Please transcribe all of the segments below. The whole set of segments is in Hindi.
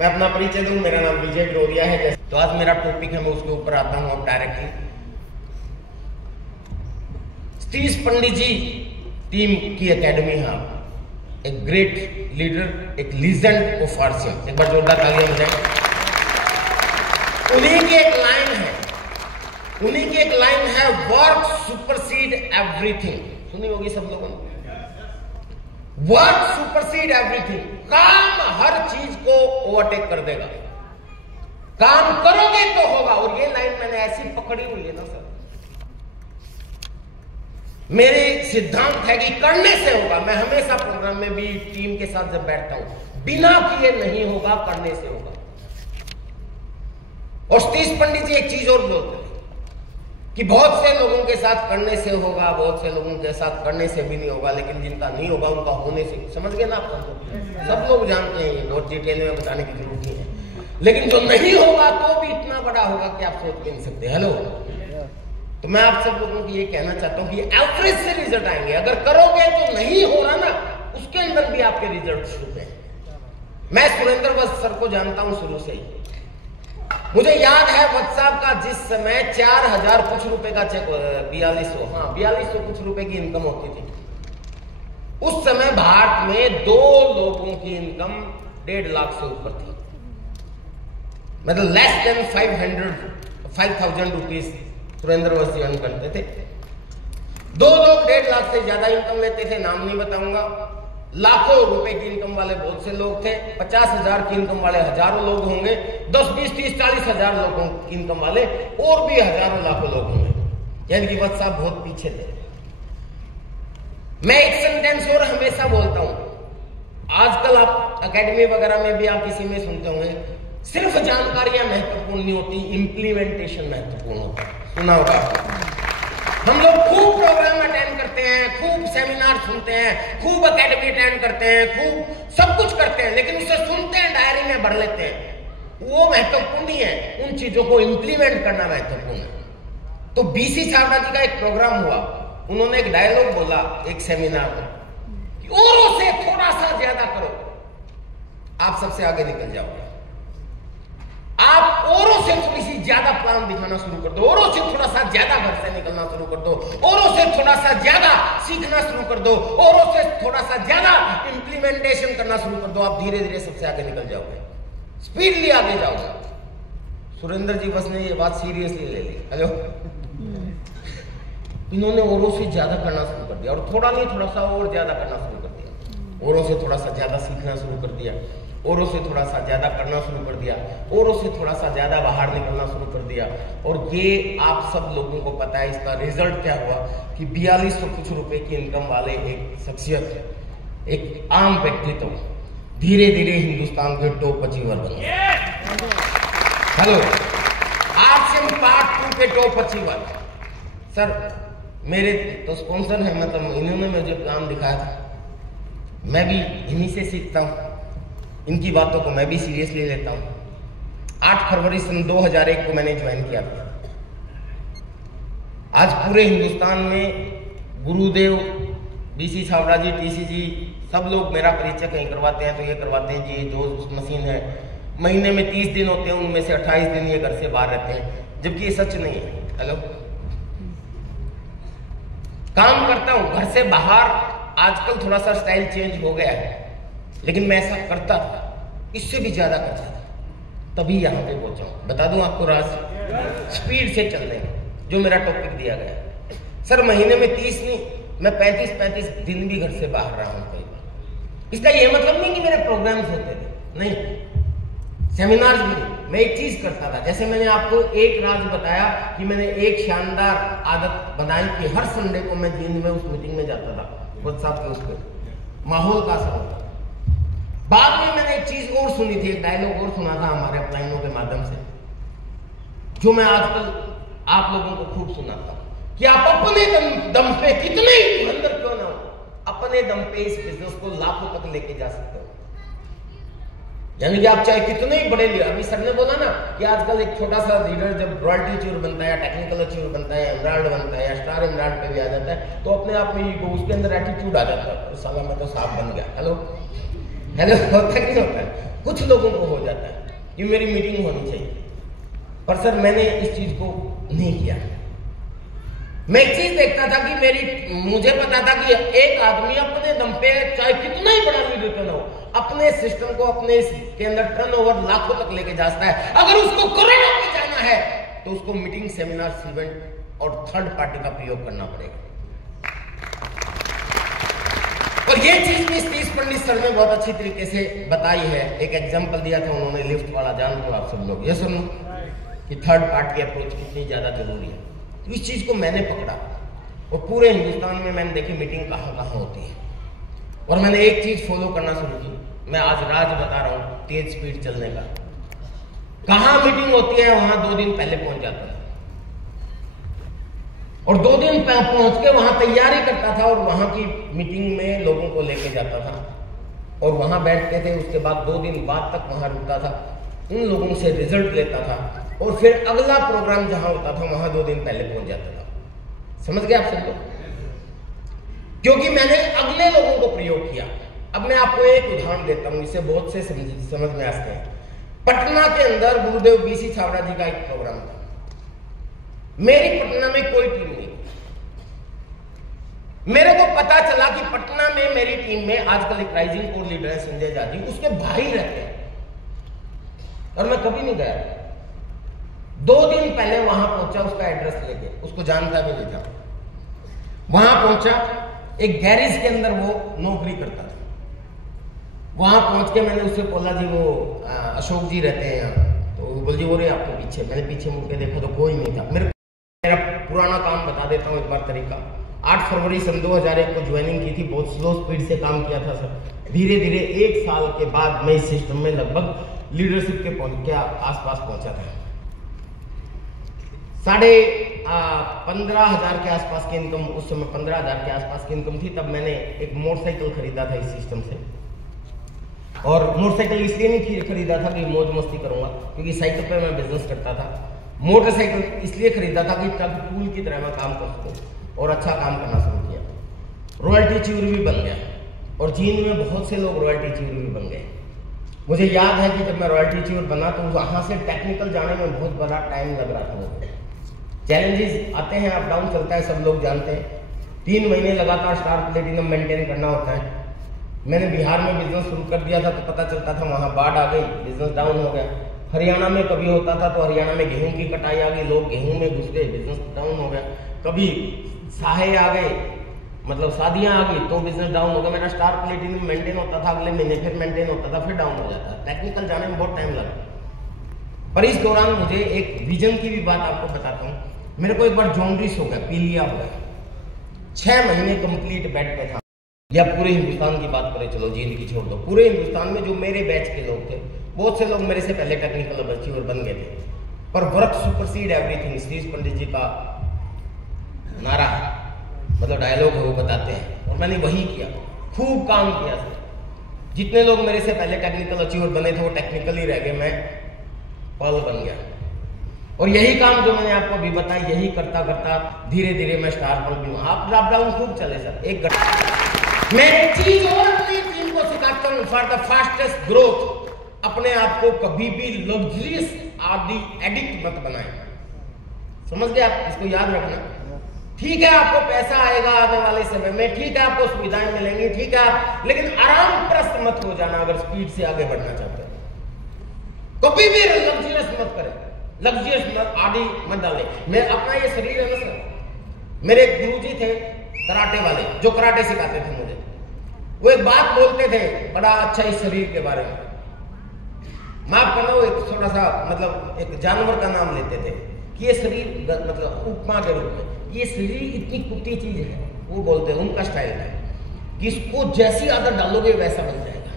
मैं अपना परिचय दूं, मेरा नाम विजय ग्रोरिया है। तो आज मेरा टॉपिक है, मैं उसके ऊपर आता हूं अब डायरेक्टली। सतीश पंडित जी टीम की एकेडमी है, एक ग्रेट लीडर, एक लीजेंड ऑफ आरसीएम। एक बार जोरदार तालियां हो जाए। उन्हीं की एक लाइन है, वर्क सुपरसीड एवरीथिंग। सुनी होगी सब लोगों ने, वर्क सुपरसीड एवरीथिंग। काम हर चीज को ओवरटेक कर देगा, काम करोगे तो होगा। और ये लाइन मैंने ऐसी पकड़ी हुई है ना सर, मेरे सिद्धांत है कि करने से होगा। मैं हमेशा प्रोग्राम में भी टीम के साथ जब बैठता हूं, बिना किए नहीं होगा, करने से होगा। और सतीश पंडित जी एक चीज और बोलते हैं कि बहुत से लोगों के साथ करने से होगा, बहुत से लोगों के साथ करने से भी नहीं होगा, लेकिन जिनका नहीं होगा उनका होने से। समझ गए ना आप? सब लोग जानते हैं, ये बहुत डिटेल में बताने की जरूरत नहीं है। लेकिन जो नहीं होगा तो भी इतना बड़ा होगा कि आप सोच भी नहीं सकते। हेलो, तो मैं आप सब लोगों को ये कहना चाहता हूं कि एवरेज से रिजल्ट आएंगे। अगर करोगे तो नहीं हो रहा ना, उसके अंदर भी आपके रिजल्ट शुरू हैं। मैं सुरेंद्र वत्स सर को जानता हूं शुरू से ही। मुझे याद है व्हाट्सएप का जिस समय 4000 कुछ रुपए का चेक, 4200 कुछ रुपए की इनकम होती थी। उस समय भारत में 2 लोगों की इनकम 1.5 लाख से ऊपर थी, मतलब लेस देन 5,000 रुपीज सुरेंद्र वत्स जी अर्न करते थे। 2 लोग 1.5 लाख से ज्यादा इनकम लेते थे, नाम नहीं बताऊंगा। लाखों रुपए की इनकम वाले बहुत से लोग थे। 50,000 की इनकम वाले हजारों लोग होंगे। 10, 20, 30, 40,000 लोगों की इनकम वाले और भी हजारों लाखों लोग होंगे। यानी कि व्हाट्सएप बहुत पीछे थे। मैं एक सेंटेंस और हमेशा बोलता हूं, आजकल आप एकेडमी वगैरह में भी आप किसी में सुनते होंगे, सिर्फ जानकारियां महत्वपूर्ण नहीं होती, इंप्लीमेंटेशन महत्वपूर्ण होता है। सुना होगा हम लोग खूब प्रोग्राम अटेंड करते हैं, खूब सेमिनार सुनते हैं, खूब एकेडमी अटेंड करते हैं, खूब सब कुछ करते हैं, लेकिन उसे सुनते हैं, डायरी में भर लेते हैं। वो महत्वपूर्ण नहीं है, उन चीजों को इंप्लीमेंट करना महत्वपूर्ण है। तो बीसी छाबड़ा जी का एक प्रोग्राम हुआ, उन्होंने एक डायलॉग बोला एक सेमिनार में कि औरों से थोड़ा सा ज्यादा करो, आप सबसे आगे निकल जाओगे। आप औरों से थोड़ी सी ज्यादा प्लान दिखाना शुरू कर दो, औरों से थोड़ा सा ज्यादा घर से निकलना शुरू कर दो, औरों से थोड़ा सा ज्यादा सीखना शुरू कर दो, औरों से थोड़ा सा ज्यादा इंप्लीमेंटेशन करना शुरू कर दो। आप धीरे धीरे सबसे आगे निकल जाओगे, स्पीडली आगे जाओगे। सुरेंद्र जी वत्स ने ये बात सीरियसली ले ली। हेलो, इन्होंने औरों से ज्यादा करना शुरू कर दिया, और थोड़ा नहीं थोड़ा सा और ज्यादा करना शुरू कर दिया। औरों से थोड़ा सा ज्यादा सीखना शुरू कर दिया, औरों से थोड़ा सा ज्यादा करना शुरू कर दिया, औरों से थोड़ा सा ज्यादा बाहर निकलना शुरू कर दिया। और ये आप सब लोगों को पता है, इसका रिजल्ट क्या हुआ कि 4200 कुछ रुपए की इनकम वाले एक शख्सियत, एक आम व्यक्तित्व धीरे धीरे हिंदुस्तान के टॉप अचीवर बन गए। हेलो, आरसीएम पार्ट 2 के टॉप अचीवर सर मेरे तो स्पॉन्सर है, मतलब इन्होंने मुझे काम दिखाया था। मैं भी इन्हीं से सीखता हूँ, इनकी बातों को मैं भी सीरियसली लेता हूं। 8 फरवरी सन 2001 को मैंने ज्वाइन किया था। आज पूरे हिंदुस्तान में गुरुदेव, बीसी छाबड़ा जी, टीसी जी, सब लोग मेरा परिचय कहीं करवाते हैं तो ये करवाते हैं जी जो मशीन है, महीने में 30 दिन होते हैं, उनमें से 28 दिन ये घर से बाहर रहते हैं, जबकि ये सच नहीं है। हेलो, काम करता हूं घर से बाहर। आजकल थोड़ा सा स्टाइल चेंज हो गया है, लेकिन मैं ऐसा करता था, इससे भी ज्यादा करता था, तभी यहां पे पहुंचा हूं। बता दूं आपको राज, स्पीड से चलने का, जो मेरा टॉपिक दिया गया सर, महीने में 30 नहीं, मैं 35 दिन भी घर से बाहर रहा हूं कई बार। इसका यह मतलब नहीं कि मेरे प्रोग्राम्स होते थे, नहीं, सेमिनार्स भी नहीं। मैं एक चीज करता था, जैसे मैंने आपको एक राज बताया कि मैंने एक शानदार आदत बनाई कि हर संडे को मैं दिन में उस मीटिंग में जाता था, व्हाट्सएप के उस पर माहौल का असर होता। बाद में मैंने एक चीज और सुनी थी, एक डायलॉग और सुना था हमारे अपलाइनों के माध्यम से, जो मैं आजकल आप लोगों को खूब सुनाता हूं कि आप अपने दम पे कितने ही धुरंधर क्यों ना हो, अपने दम पे इस बिजनेस को लाखों तक लेके जा सकते हो। यानी कि आप चाहे कितने ही बड़े लीडर, अभी सर ने बोला ना कि आजकल एक छोटा सा लीडर जब रॉयल्टी अचीवर बनता है, टेक्निकल अचीवर बनता है, एमराल्ड बनता है या स्टार एमराल्ड पे भी आ जाता है, तो अपने आप में ईगो, उसके अंदर एटीट्यूड आ जाता है, साला मैं तो साफ बन गया। हेलो, होता नहीं होता है, कुछ लोगों को हो जाता है। कि मेरी मीटिंग होनी चाहिए, पर सर मैंने इस चीज को नहीं किया। मैं एक चीज देखता था कि मुझे पता था कि एक आदमी अपने दम पे चाहे कितना ही बड़ा लीडर क्यों ना हो, अपने सिस्टम को अपने के अंदर टर्नओवर लाखों तक लेके जा सकता है। अगर उसको करोड़ों में जाना है तो उसको मीटिंग, सेमिनार, इवेंट और थर्ड पार्टी का प्रयोग करना पड़ेगा। और ये चीज भी सतीश पंडित सर ने बहुत अच्छी तरीके से बताई है। एक एग्जांपल दिया था उन्होंने, लिफ्ट वाला, जान दो आप सब लोग ये सुनो कि थर्ड पार्टी अप्रोच कितनी ज्यादा जरूरी है। तो इस चीज को मैंने पकड़ा और पूरे हिंदुस्तान में मैंने देखी मीटिंग कहाँ कहाँ होती है, और मैंने एक चीज फॉलो करना शुरू की। मैं आज राज बता रहा हूँ तेज स्पीड चलने का। कहाँ मीटिंग होती है वहां 2 दिन पहले पहुंच जाता था, और 2 दिन पहुंच के वहां तैयारी करता था, और वहां की मीटिंग में लोगों को लेके जाता था और वहां बैठते थे। उसके बाद 2 दिन बाद तक वहां रुकता था, उन लोगों से रिजल्ट लेता था, और फिर अगला प्रोग्राम जहां होता था वहां 2 दिन पहले पहुंच जाता था। समझ गए आप सब लोग? क्योंकि मैंने अगले लोगों को प्रयोग किया। अब मैं आपको एक उदाहरण देता हूं, इससे बहुत से समझ में आते हैं। पटना के अंदर गुरुदेव बीसी छाबड़ा जी का एक प्रोग्राम था। मेरी पटना में कोई टीम नहीं, मेरे को पता चला कि पटना में मेरी टीम में आजकल एक राइजिंग कोर लीडर है संजय झा जी, उसके भाई रहते हैं, और मैं कभी नहीं गया। 2 दिन पहले वहां पहुंचा उसका एड्रेस लेके, उसको जानता भी नहीं था। वहां पहुंचा, एक गैरेज के अंदर वो नौकरी करता था। वहां पहुंच के मैंने उससे बोला जी वो अशोक जी रहते हैं यहाँ, तो वो बोल जी वो रहे आपके पीछे। मैंने पीछे मुड़ के देखा तो कोई नहीं था। मेरा पुराना काम बता देता हूँ एक बार तरीका। 8 फरवरी सन 2001 को ज्वाइनिंग की थी, बहुत स्लो स्पीड से काम किया था सर। धीरे धीरे 1 साल के बाद मैं इस सिस्टम में लगभग लीडरशिप के आसपास पहुंचा था। 15,500 के आसपास की इनकम, उस समय 15,000 के आसपास की इनकम थी। तब मैंने एक मोटरसाइकिल खरीदा था इस सिस्टम से, और मोटरसाइकिल इसलिए नहीं खरीदा था कि मौज मस्ती करूंगा, क्योंकि साइकिल पे मैं बिजनेस करता था। मोटरसाइकिल इसलिए खरीदा था कि तब टूल की तरह मैं काम कर सकूं, और अच्छा काम करना शुरू किया। रॉयल्टी च्यूर भी बन गया, और जींद में बहुत से लोग रॉयल्टी च्यूर भी बन गए। मुझे याद है कि जब मैं रॉयल्टी च्यूर बना तो वहां से टेक्निकल जाने में बहुत बड़ा टाइम लग रहा था। चैलेंजेस आते हैं, अप डाउन चलता है, सब लोग जानते हैं। 3 महीने लगातार स्टार प्लेटिनम मेंटेन करना होता है। मैंने बिहार में बिजनेस शुरू कर दिया था, तो पता चलता था वहां बाढ़ आ गई, बिजनेस डाउन हो गया। हरियाणा में कभी होता था तो हरियाणा में गेहूं की कटाई आ गई, लोग गेहूं में घुस गए, बिजनेस डाउन हो गया। कभी साहे आ गए, मतलब शादियां आ गई, तो बिजनेस डाउन हो गया। मेरा स्टार प्लेटिनम मेंटेन होता था, अगले महीने फिर मेंटेन होता था, फिर डाउन हो जाता था। टेक्निकल जाने में बहुत टाइम लगा। पर इस दौरान मुझे एक विजन की भी बात आपको बताता हूँ। मेरे को एक बार जॉन्डिस हो गया, पीलिया हो गया, 6 महीने कंप्लीट बेड पे था। या पूरे हिंदुस्तान की बात करें, चलो जींद की छोड़ दो, पूरे हिंदुस्तान में जो मेरे बैच के लोग थे, बहुत से लोग मेरे से पहले टेक्निकल अचीवर बन गए थे। पर वर्क सुपरसीड एवरीथिंग, सतीश पंडित जी का नारा, मतलब डायलॉग है, वो बताते हैं, और मैंने वही किया, खूब काम किया। जितने लोग मेरे से पहले टेक्निकल अचीवर बने थे वो टेक्निकल ही रह गए, मैं पल बन गया। और यही काम जो मैंने आपको अभी बताया, यही करता करता धीरे धीरे मैं स्टार बन गया। आप लॉकडाउन खूब चले सर। एक मैं एक चीज और अपनी टीम को सिखाता हूं, फॉर द फास्टेस्ट ग्रोथ, अपने आप को कभी भी लग्जरियस आदि एडिक्ट मत बनाएं। समझ गए आप? इसको याद रखना। ठीक है, आपको पैसा आएगा आने वाले समय में, ठीक है, आपको सुविधाएं मिलेंगी, ठीक है आप, लेकिन आराम प्रस्त मत हो जाना अगर स्पीड से आगे बढ़ना चाहते हो। कभी भी लग्जरियस मत करें, लग्जरियस आदि मत डालें। मैं अपना ये शरीर है ना सर, मेरे एक गुरुजी थे कराटे वाले, जो कराटे सिखाते थे मुझे, वो एक बात बोलते थे बड़ा अच्छा इस शरीर के बारे में। माफ करना, वो एक थोड़ा सा मतलब एक जानवर का नाम लेते थे कि ये शरीर, मतलब उपमा के रूप में, ये शरीर इतनी कुत्ती चीज है। वो बोलते हैं, उनका स्टाइल है कि इसको जैसी आदत डालोगे वैसा बन जाएगा,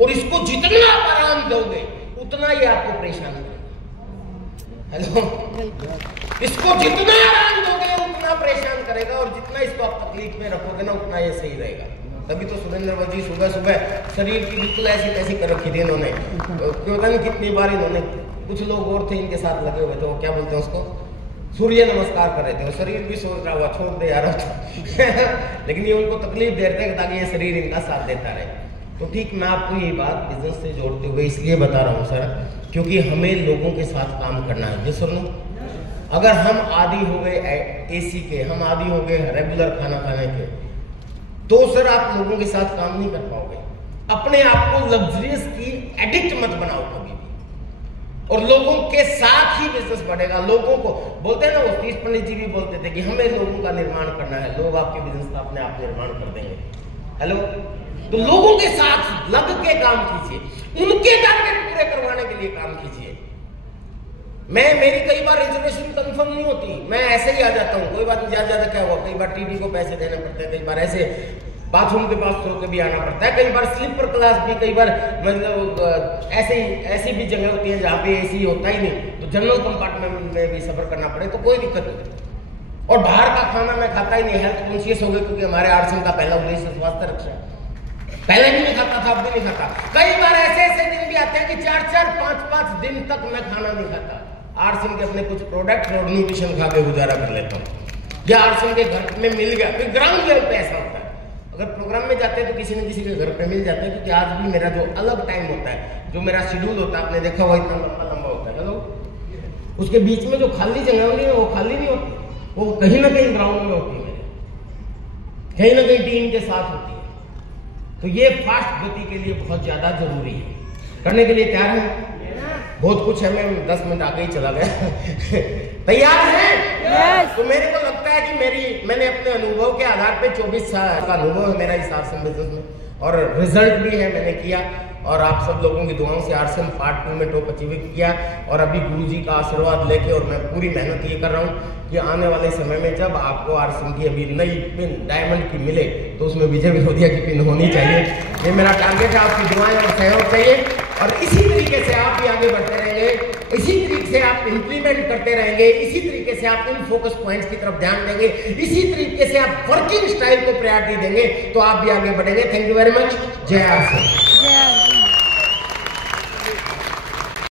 और इसको जितना आराम दोगे उतना ये आपको परेशान करेगा। हेलो, इसको जितना आराम दोगे उतना परेशान करेगा, और जितना इसको आप तकलीफ में रखोगे ना उतना ये सही रहेगा। तभी तो सुरेंद्र जी सुबह सुबह शरीर की बिल्कुल ऐसी तैसी कर रखी थी इन्होंने, क्यों नहीं कितनी बार इन्होंने, कुछ लोग और थे इनके साथ लगे हुए थे, वो क्या बोलते हैं उसको, सूर्य नमस्कार कर रहे थे। वो शरीर भी सोच रहा हुआ छोड़ दे यार लेकिन ये उनको तकलीफ दे रहे थे ताकि ये शरीर इनका साथ देता रहे। तो ठीक मैं आपको ये बात बिजनेस से जोड़ते हुए इसलिए बता रहा हूँ सर, क्योंकि हमें लोगों के साथ काम करना है। जी सुनो, अगर हम आदी हो गए एसी के, हम आदी हो गए रेगुलर खाना खाने के, तो सर आप लोगों के साथ काम नहीं कर पाओगे। अपने आप को लग्जरियस की एडिक्ट मत बनाओ कभी भी, और लोगों के साथ ही बिजनेस बढ़ेगा। लोगों को बोलते हैं ना, वो तीस पंडित जी भी बोलते थे कि हमें लोगों का निर्माण करना है, लोग आपके बिजनेस का अपने आप निर्माण कर देंगे। हेलो, तो लोगों के साथ लग के काम कीजिए, उनके टारगेट पूरे करवाने के लिए काम कीजिए। मेरी कई बार रिजर्वेशन कंफर्म नहीं होती, मैं ऐसे ही आ जाता हूँ, कोई बात नहीं, ज्यादा क्या हुआ। कई बार टीटी को पैसे देने पड़ते हैं, कई बार ऐसे बाथरूम के पास सो के भी आना पड़ता है, कई बार स्लीपर क्लास भी, कई बार मतलब ऐसी भी जगह होती है जहाँ पे एसी होता ही नहीं, तो जनरल कंपार्टमेंट में भी सफर करना पड़े तो कोई दिक्कत नहीं। और बाहर का खाना मैं खाता ही नहीं, हेल्थ कॉन्शियस हो गया, क्योंकि हमारे आरसीएम का पहला उद्देश्य स्वास्थ्य रक्षा है। पहले भी नहीं खाता था, अब भी नहीं खाता। कई बार ऐसे दिन भी आते हैं कि 4-4, 5-5 दिन तक मैं खाना नहीं खाता। आरसीएम के अपने कुछ प्रोडक्ट और न्यूट्रिशन खा के गुजारा कर लेता हूँ, या आरसीएम के घर में मिल गया। फिर ग्राउंड लेवल पे ऐसा होता है, अगर प्रोग्राम में जाते हैं तो किसी न किसी के घर पे मिल जाते हैं, क्योंकि आज भी मेरा जो अलग टाइम होता है, जो मेरा शेड्यूल होता है, आपने देखा हुआ इतना लंबा लंबा होता है। चलो, उसके बीच में जो खाली जगह होती है वो खाली नहीं होती, वो कहीं ना कहीं ग्राउंड में होती है, कहीं ना कहीं टीम के साथ होती है। तो ये फास्ट गति के लिए बहुत ज्यादा जरूरी है। करने के लिए तैयार है? बहुत कुछ है, मैं 10 मिनट आगे ही चला गया। तैयार है? yes. तो मेरे को लगता है कि मैंने अपने अनुभव के आधार पे 24 साल का अनुभव है मेरा इस आरसीएम बिजनेस में, और रिजल्ट भी है मैंने किया, और आप सब लोगों की दुआओं से आरसीएम पार्ट 2 में टॉप अचीव किया, और अभी गुरुजी का आशीर्वाद लेके, और मैं पूरी मेहनत ये कर रहा हूँ कि आने वाले समय में जब आपको आरसीएम की अभी नई पिन डायमंड की मिले, तो उसमें विजय विरोधिया की पिन होनी चाहिए। ये मेरा टारगेट है, आपकी दुआएं और सहयोग चाहिए, और इसी तरीके से आप भी आगे बढ़ते रहेंगे, इसी तरीके से आप इंप्लीमेंट करते रहेंगे, इसी तरीके से आप इन फोकस पॉइंट्स की तरफ ध्यान देंगे, इसी तरीके से आप वर्किंग स्टाइल को प्रायोरिटी देंगे, तो आप भी आगे बढ़ेंगे। Thank you very much. जय आरसीएम।